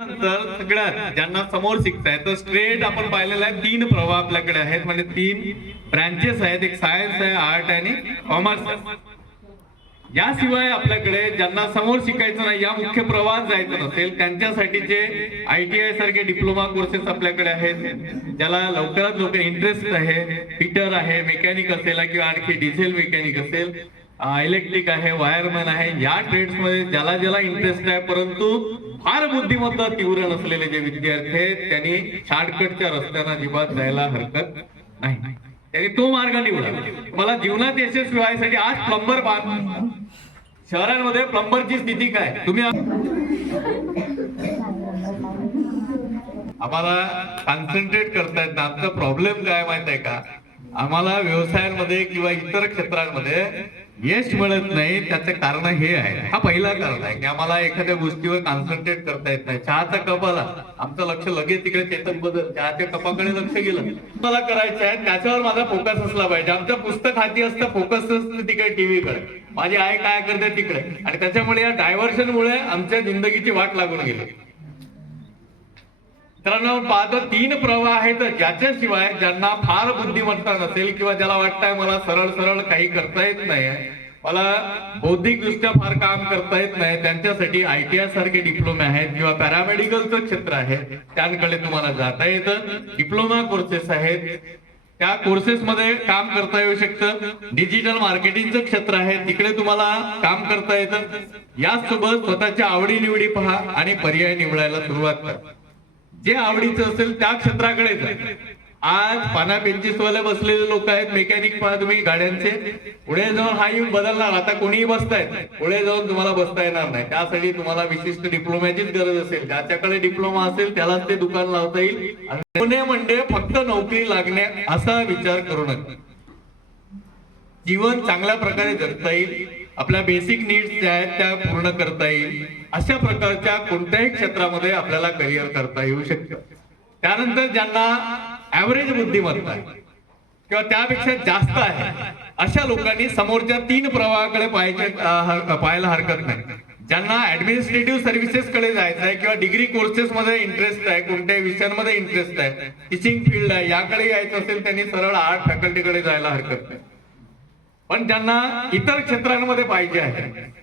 नंतर सगळ्यात ज्यांना समोर शिकताय तर स्ट्रेट आपण पाहिलेलं आहे 3 प्रवाह आपल्याकडे आहेत, म्हणजे 3 ब्रँचेस आहेत. एक सायन्स आहे, आर्ट आणि कॉमर्स आहे. याशिवाय आपल्याकडे ज्यांना समोर शिकायचं नाही, या मुख्य प्रवाहात जायचं नसेल, त्यांच्यासाठीचे ITI सारखे डिप्लोमा कोर्सेस आपल्याकडे आहेत. ज्याला लवकरात लवकर इंटरेस्ट आहे, फिटर आहे, मेकॅनिक असेल किंवा आणखी डिझेल मेकॅनिक असेल, इलेक्ट्रिक आहे, वायरमॅन आहे, या ट्रेड्स मध्ये ज्याला ज्याला इंटरेस्ट आहे, परंतु फार बुद्धिमत्ता तीव्र नसलेले जे विद्यार्थी आहेत त्यांनी शॉर्टकटच्या रस्त्याने अजिबात जायला हरकत नाही. त्यांनी तो मार्ग निवडा. मला जीवनात यशस्वी व्हायसाठी आज प्लंबर शहरांमध्ये प्लंबरची स्थिती काय तुम्ही आम्हाला कॉन्सन्ट्रेट करतायत ना. आमचा प्रॉब्लेम काय माहित आहे का, आम्हाला व्यवसायांमध्ये किंवा इतर क्षेत्रांमध्ये यश मिळत नाही. त्याचं कारण हे आहे, हा पहिला कारण आहे की आम्हाला एखाद्या गोष्टीवर कॉन्सन्ट्रेट करता येत नाही. चहाचा कप आला, आमचं लक्ष लगेच तिकडे चेतन बदल चहाच्या कपाकडे लक्ष गेलं. मला करायचं आहे त्याच्यावर माझा फोकस असला पाहिजे. आमचं पुस्तक हाती असतं, फोकस असतं तिकडे टीव्हीकडे, माझी आई काय करते तिकडे, आणि त्याच्यामुळे या डायव्हर्शनमुळे आमच्या जिंदगीची वाट लागून गेली. मित्रांनो, पाहतो 3 प्रवाह आहेत ज्याच्याशिवाय ज्यांना फार बुद्धिमत्ता नसेल किंवा ज्याला वाटतंय मला सरळ सरळ काही करता येत नाही, मला बौद्धिकदृष्ट्या फार काम करता येत नाही, त्यांच्यासाठी ITI सारखे डिप्लोमे आहेत किंवा पॅरामेडिकलचं क्षेत्र आहे, त्यांकडे तुम्हाला जाता येतं. डिप्लोमा कोर्सेस आहेत, त्या कोर्सेस मध्ये काम करता येऊ शकतं. डिजिटल मार्केटिंगचं क्षेत्र आहे, तिकडे तुम्हाला काम करता येतं. यासोबत स्वतःच्या आवडीनिवडी पहा आणि पर्याय निवडायला सुरुवात करा. जे आवडीचं असेल त्या क्षेत्राकडे जा. आज पाना पेंचिस वाले बसलेले लोक आहेत, मेकॅनिक पहा तुम्ही गाड्यांचे, पुढे जाऊन हा युग बदलणार. आता कोणीही बसतायत, पुढे जाऊन तुम्हाला बसता येणार नाही. त्यासाठी तुम्हाला विशिष्ट डिप्लोम्याचीच गरज असेल. ज्याच्याकडे डिप्लोमा असेल त्यालाच ते दुकान लावता येईल. म्हणजे फक्त नोकरी लागणे असा विचार करू नका. जीवन चांगल्या प्रकारे जगता येईल, आपल्या बेसिक नीड्स ज्या आहेत त्या पूर्ण करता येईल, अशा प्रकारच्या कोणत्याही क्षेत्रामध्ये आपल्याला करिअर करता येऊ शकतं. त्यानंतर ज्यांना ऍव्हरेज बुद्धिमत्ता आहे किंवा त्यापेक्षा जास्त आहे, अशा लोकांनी समोरच्या 3 प्रवाहाकडे पाहायला हरकत नाही. ज्यांना ऍडमिनिस्ट्रेटिव्ह सर्व्हिसेस कडे जायचं आहे किंवा डिग्री कोर्सेस मध्ये इंटरेस्ट आहे, कोणत्याही विषयांमध्ये इंटरेस्ट आहे, टीचिंग फील्ड आहे, याकडे यायचं असेल त्यांनी सरळ आर्ट फॅकल्टीकडे जायला हरकत नाही. पण ज्यांना इतर क्षेत्रांमध्ये पाहिजे आहे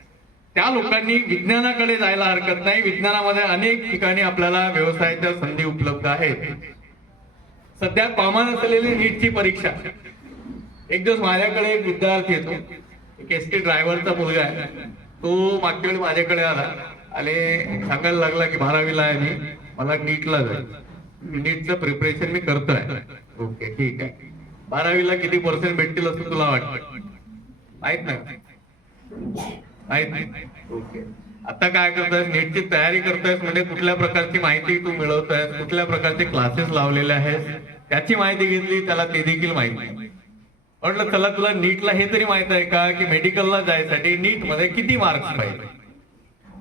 त्या लोकांनी विज्ञानाकडे जायला हरकत नाही. विज्ञानामध्ये अनेक ठिकाणी आपल्याला व्यवसायाच्या संधी उपलब्ध आहेत. सध्या कॉमन असलेली नीटची परीक्षा, एक दिवस माझ्याकडे एक विद्यार्थी येतो, एक ST ड्रायव्हरचा मुलगा आहे, तो मागच्या वेळी माझ्याकडे आला आणि सांगायला लागला की 12वीला आहे मी, मला नीटला जायचं, नीटचं प्रिपरेशन मी करतोय. ओके ठीक आहे, 12वीला किती % भेटतील असं तुला वाटतं? माहित नाही, माहित नाही. ओके, आता काय करतायस, नीटची तयारी करतायस म्हणजे कुठल्या प्रकारची माहिती तू मिळवतायस, कुठल्या प्रकारचे क्लासेस लावलेले आहेत त्याची माहिती घेतली, त्याला ते देखील माहिती नाही. म्हटलं चला तुला नीटला हे तरी माहित आहे का की मेडिकलला जायसाठी नीट मध्ये किती मार्क्स पाहिजे,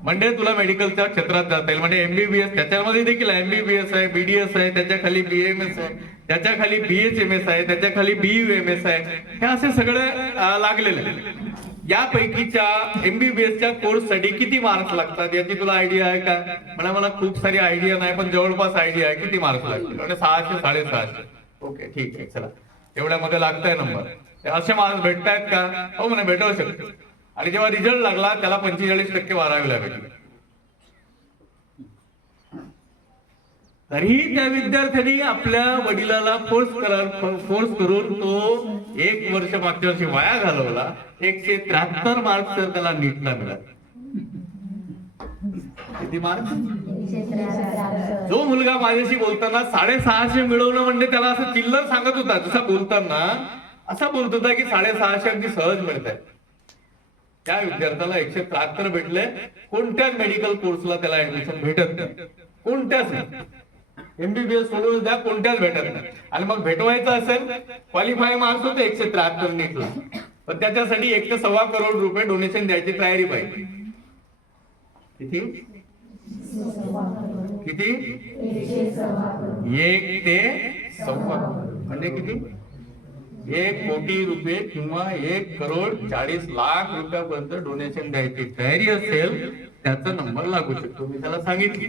म्हणजे तुला मेडिकलच्या क्षेत्रात जाता येईल. म्हणजे MBBS, त्याच्यामध्ये देखील MBBS आहे, BDS आहे, त्याच्या खाली BAMS आहे, त्याच्या खाली BHMS आहे, त्याच्या खाली BUMS आहे, हे असे सगळे लागलेले. यापैकीच्या MBBSच्या कोर्ससाठी किती मार्क्स लागतात याची तुला आयडिया आहे का? मला खूप सारी आयडिया नाही, पण जवळपास आयडिया आहे. किती मार्क्स लागतील? म्हणजे 600 650. ओके ठीक आहे, चला एवढ्यामध्ये लागताय नंबर, असे मार्क्स भेटतायत का? हो म्हणे भेटू शकतो. आणि जेव्हा रिझल्ट लागला त्याला 45% 12वीला भेटले. तरीही त्या विद्यार्थ्यांनी आपल्या वडिलाला फोर्स करून तो 1 वर्ष मागच्या वर्षी वाया घालवला. 173 मार्क्स तर त्याला नीटला मिळाले. किती मार्क्स? जो मुलगा माझ्याशी बोलताना 650 मिळवणं म्हणजे त्याला असं चिल्लर सांगत होता, जसा बोलताना असा बोलत होता की 650 अगदी सहज मिळत आहे. त्या विद्यार्थ्याला 173 भेटले. कोणत्याच मेडिकल कोर्सला त्याला ऍडमिशन भेटत नाही, कोणत्याच नाही. MBBS सोडून द्या, कोणत्याच भेटत नाही. आणि मग भेटवायचं असेल, क्वालिफाय मार्क्स होते 173 नीटला, पण त्याच्यासाठी 1 ते 1.25 करोड रुपये डोनेशन द्यायची तयारी पाहिजे. किती किती? 1 ते 1.25 म्हणजे किती? 1 कोटी रुपये किंवा 1,40,00,000 रुपयापर्यंत डोनेशन द्यायची तयारी असेल त्याचा नंबर लागू शकतो. मी त्याला सांगितले